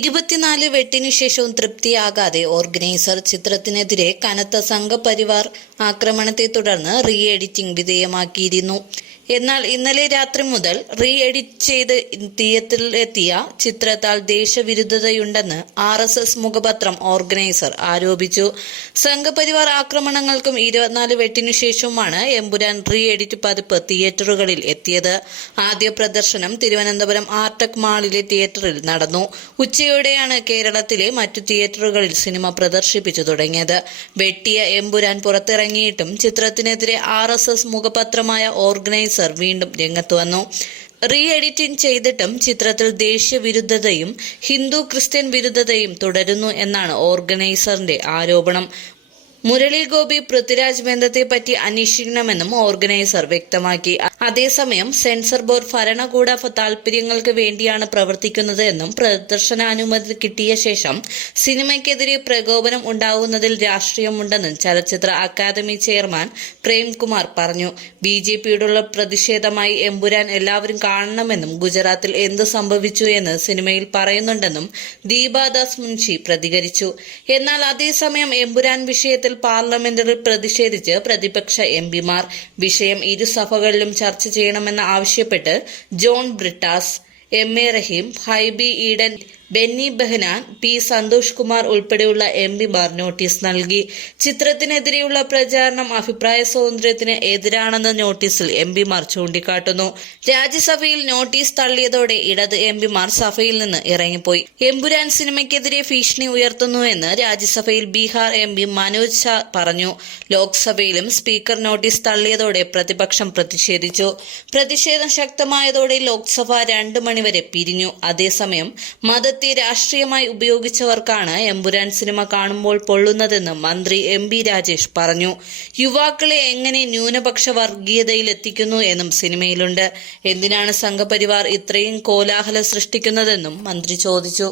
ഇരുപത്തിനാല് വെട്ടിനു ശേഷവും തൃപ്തിയാകാതെ ഓർഗനൈസർ ചിത്രത്തിനെതിരെ കനത്ത സംഘപരിവാർ ആക്രമണത്തെ തുടർന്ന് റീ എഡിറ്റിംഗ് വിധേയമാക്കിയിരുന്നു. എന്നാൽ ഇന്നലെ രാത്രി മുതൽ റീ എഡിറ്റ് ചെയ്ത് തിയേറ്ററിലെത്തിയ ചിത്രത്താൽ ദേശവിരുദ്ധതയുണ്ടെന്ന് ആർ എസ് എസ് മുഖപത്രം ഓർഗനൈസർ ആരോപിച്ചു. സംഘപരിവാർ ആക്രമണങ്ങൾക്കും ഇരുപത്തിനാല് വെട്ടിനു ശേഷവുമാണ് എമ്പുരാൻ റീ എഡിറ്റ് പതിപ്പ് തിയേറ്ററുകളിൽ എത്തിയത്. ആദ്യ പ്രദർശനം തിരുവനന്തപുരം ആർടെക് മാളിലെ തിയേറ്ററിൽ നടന്നു. ഉച്ചയോടെയാണ് കേരളത്തിലെ മറ്റു തിയേറ്ററുകളിൽ സിനിമ പ്രദർശിപ്പിച്ചു തുടങ്ങിയത്. വെട്ടിയ എമ്പുരാൻ പുറത്തിറങ്ങിയിട്ടും ചിത്രത്തിനെതിരെ ആർ മുഖപത്രമായ ഓർഗനൈസർ വീണ്ടും രംഗത്ത് വന്നു. റീ എഡിറ്റിംഗ് ചെയ്തിട്ടും ചിത്രത്തിൽ ദേശീയ വിരുദ്ധതയും ഹിന്ദു ക്രിസ്ത്യൻ വിരുദ്ധതയും തുടരുന്നു എന്നാണ് ഓർഗനൈസറിന്റെ ആരോപണം. മുരളി ഗോപി പൃഥ്വിരാജ് ബന്ധത്തെപ്പറ്റി അന്വേഷിക്കണമെന്നും ഓർഗനൈസർ വ്യക്തമാക്കി. അതേസമയം സെൻസർ ബോർഡ് ഭരണകൂട താൽപര്യങ്ങൾക്ക് വേണ്ടിയാണ് പ്രവർത്തിക്കുന്നത് എന്നും പ്രദർശനാനുമതി കിട്ടിയ ശേഷം സിനിമയ്ക്കെതിരെ പ്രകോപനം ഉണ്ടാവുന്നതിൽ രാഷ്ട്രീയമുണ്ടെന്നും ചലച്ചിത്ര അക്കാദമി ചെയർമാൻ പ്രേംകുമാർ പറഞ്ഞു. ബി ജെ പിയോടുള്ള പ്രതിഷേധമായി എമ്പുരാൻ എല്ലാവരും കാണണമെന്നും ഗുജറാത്തിൽ എന്ത് സംഭവിച്ചു എന്ന് സിനിമയിൽ പറയുന്നുണ്ടെന്നും ദീപാദാസ് മുൻഷി പ്രതികരിച്ചു. എന്നാൽ അതേസമയം എമ്പുരാൻ വിഷയത്തിൽ പാർലമെന്റിൽ പ്രതിഷേധിച്ച് പ്രതിപക്ഷ എംപിമാർ വിഷയം ഇരുസഭകളിലും ചർച്ച ചെയ്യണമെന്ന് ആവശ്യപ്പെട്ട് John Brittas M A Rahim Hibi Eden Benny Behanan P Santhosh Kumar ഉൾപ്പെടെയുള്ള എം പിമാർ നോട്ടീസ് നൽകി. ചിത്രത്തിനെതിരെയുള്ള പ്രചാരണം അഭിപ്രായ സ്വാതന്ത്ര്യത്തിന് എതിരാണെന്ന് നോട്ടീസിൽ എം പിമാർ ചൂണ്ടിക്കാട്ടുന്നു. രാജ്യസഭയിൽ നോട്ടീസ് തള്ളിയതോടെ ഇടത് എം പിമാർ സഭയിൽ നിന്ന് ഇറങ്ങിപ്പോയി. എമ്പുരാൻ സിനിമയ്ക്കെതിരെ ഭീഷണി ഉയർത്തുന്നുവെന്ന് രാജ്യസഭയിൽ ബീഹാർ എം പി മനോജ് ഷാ പറഞ്ഞു. ലോക്സഭയിലും സ്പീക്കർ നോട്ടീസ് തള്ളിയതോടെ പ്രതിപക്ഷം പ്രതിഷേധിച്ചു. പ്രതിഷേധം ശക്തമായതോടെ ലോക്സഭ രണ്ട് മണിവരെ പിരിഞ്ഞു. അതേസമയം മതത്തെ രാഷ്ട്രീയമായി ഉപയോഗിച്ചവർക്കാണ് എമ്പുരാൻ സിനിമ കാണുമ്പോൾ പൊള്ളുന്നതെന്നും മന്ത്രി എം ബി രാജേഷ് പറഞ്ഞു. യുവാക്കളെ എങ്ങനെ ന്യൂനപക്ഷ വർഗീയതയിൽ എത്തിക്കുന്നു എന്നും സിനിമയിലുണ്ട്. എന്തിനാണ് സംഘപരിവാർ ഇത്രയും കോലാഹലം സൃഷ്ടിക്കുന്നതെന്നും മന്ത്രി ചോദിച്ചു.